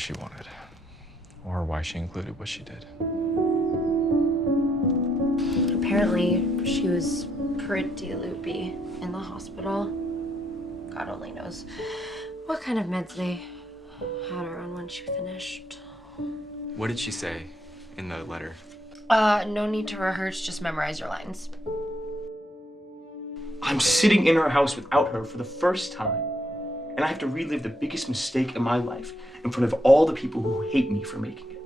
what she wanted, or why she included what she did. Apparently, she was pretty loopy in the hospital. God only knows what kind of meds they had her on when she finished. What did she say in the letter? No need to rehearse, just memorize your lines. I'm sitting in her house without her for the first time, and I have to relive the biggest mistake in my life in front of all the people who hate me for making it.